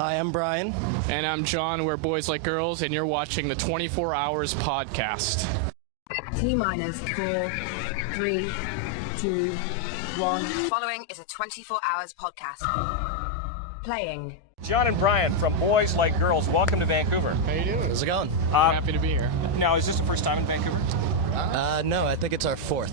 Hi, I'm Brian. And I'm John. We're Boys Like Girls, and you're watching the 24 Hours podcast. T-minus 4, 3, 2, 1. Following is a 24 Hours podcast. Playing. John and Brian from Boys Like Girls, welcome to Vancouver. How you doing? How's it going? I'm happy to be here. Now, is this the first time in Vancouver? No, I think it's our fourth.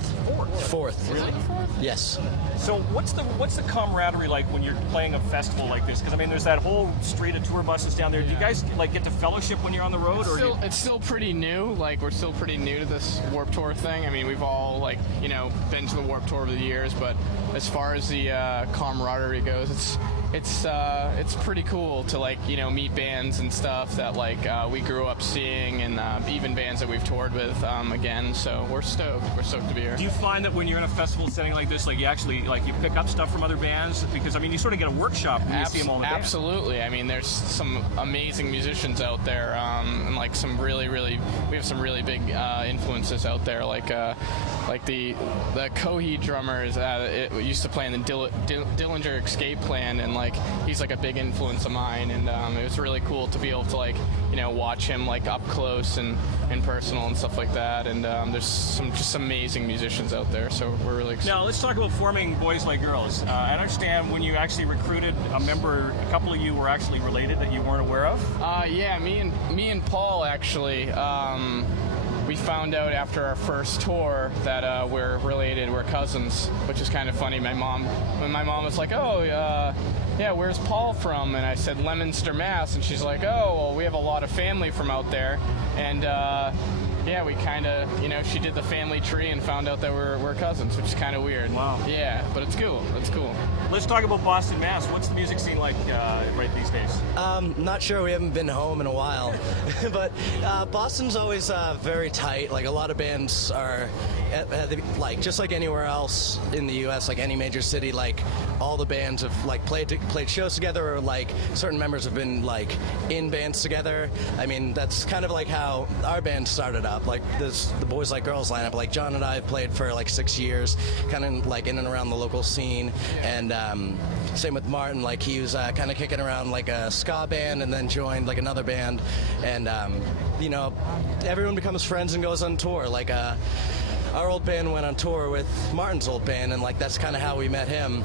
Fourth. Really? Yes. So what's the camaraderie like when you're playing a festival like this? Because I mean, there's that whole street of tour buses down there. Do you guys like get to fellowship when you're on the road, It's still pretty new. Like, we're still pretty new to this Warped Tour thing. I mean, we've all been to the Warped Tour over the years, but as far as the camaraderie goes, it's pretty cool to meet bands and stuff that we grew up seeing, and even bands that we've toured with again. So we're stoked. We're stoked to be here. Do you find that when you're in a festival setting like this, you actually you pick up stuff from other bands? Because I mean, you sort of get a workshop when you see them all the time. Absolutely. I mean, there's some amazing musicians out there, and we have some really big influences out there, like the Coheed drummers. It used to play in the Dillinger Escape Plan, and he's a big influence of mine, and it was really cool to be able to watch him up close and personal and stuff like that. And there's some just amazing musicians out there, so we're really excited. Now let's talk about forming Boys Like Girls. I understand when you actually recruited a member, a couple of you were actually related that you weren't aware of. Yeah, me and Paul actually. We found out after our first tour that we're related, we're cousins, which is kind of funny. When my mom was like, yeah, where's Paul from? And I said, Leominster, Mass. And she's like, oh, well, we have a lot of family from out there. And yeah, we kind of, she did the family tree and found out that we're cousins, which is kind of weird. Wow. Yeah, but it's cool. It's cool. Let's talk about Boston, Mass. What's the music scene like right these days? Not sure. We haven't been home in a while. But Boston's always very tight. A lot of bands are, just like anywhere else in the U.S., any major city, all the bands have played shows together, or certain members have been in bands together. I mean, that's kind of how our band started up. The Boys Like Girls lineup. John and I have played for 6 years, kind of in and around the local scene, and same with Martin. He was kind of kicking around a ska band, and then joined another band, and everyone becomes friends and goes on tour. Our old band went on tour with Martin's old band, and that's kind of how we met him.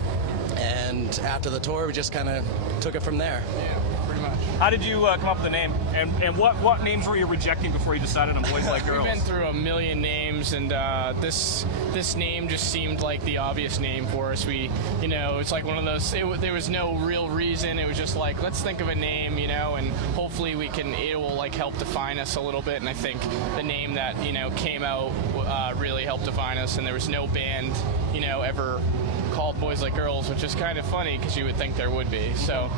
And after the tour, we just kind of took it from there. Yeah, pretty much. How did you come up with the name? And what names were you rejecting before you decided on Boys Like Girls? We've been through a million names, and this name just seemed like the obvious name for us. It's one of those. There was no real reason. It was just let's think of a name, and hopefully it will help define us a little bit. And I think the name that came out really helped define us. And there was no band ever called Boys Like Girls, which is kind of funny because you would think there would be. So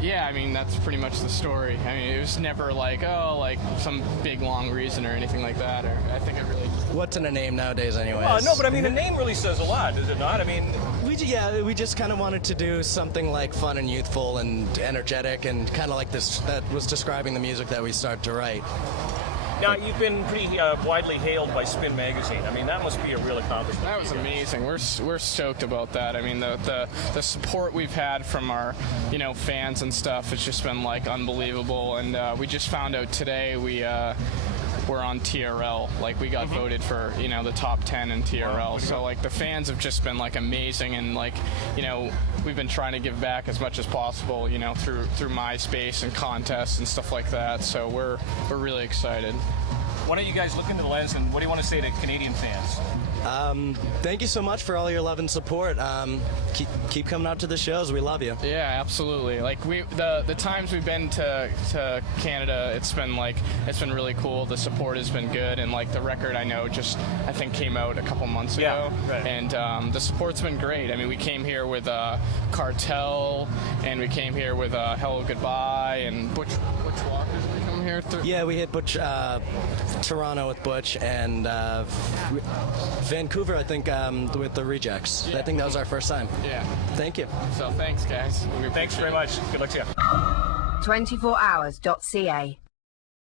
yeah, I mean, that's pretty much the story. I mean, it was never some big long reason or anything like that. Or I think it really. What's in a name nowadays, anyways? No, but I mean, a name really says a lot, does it not? I mean, we just kind of wanted to do something fun and youthful and energetic, and kind of this that was describing the music that we started to write. Now, you've been pretty widely hailed by Spin Magazine. I mean, that must be a real accomplishment. That was amazing. We're stoked about that. I mean, the support we've had from our fans and stuff has just been unbelievable. And we just found out today we're on TRL. We got voted for the top 10 in TRL. Wow. So the fans have just been amazing, and we've been trying to give back as much as possible through MySpace and contests and stuff like that. So we're really excited. Why don't you guys look into the lens, and what do you want to say to Canadian fans? Thank you so much for all your love and support. Keep coming out to the shows. We love you. Yeah, absolutely. The times we've been to Canada, it's been really cool. The support has been good, and the record I think came out a couple months ago. Yeah, right. And the support's been great. I mean, we came here with Cartel, and we came here with Hello Goodbye, and Butch Walker. Here yeah, we hit Butch, Toronto with Butch, and Vancouver, I think, with the Rejects. Yeah. I think that was our first time. Yeah. Thank you. So thanks, guys. Thanks very much. Good luck to you. 24hours.ca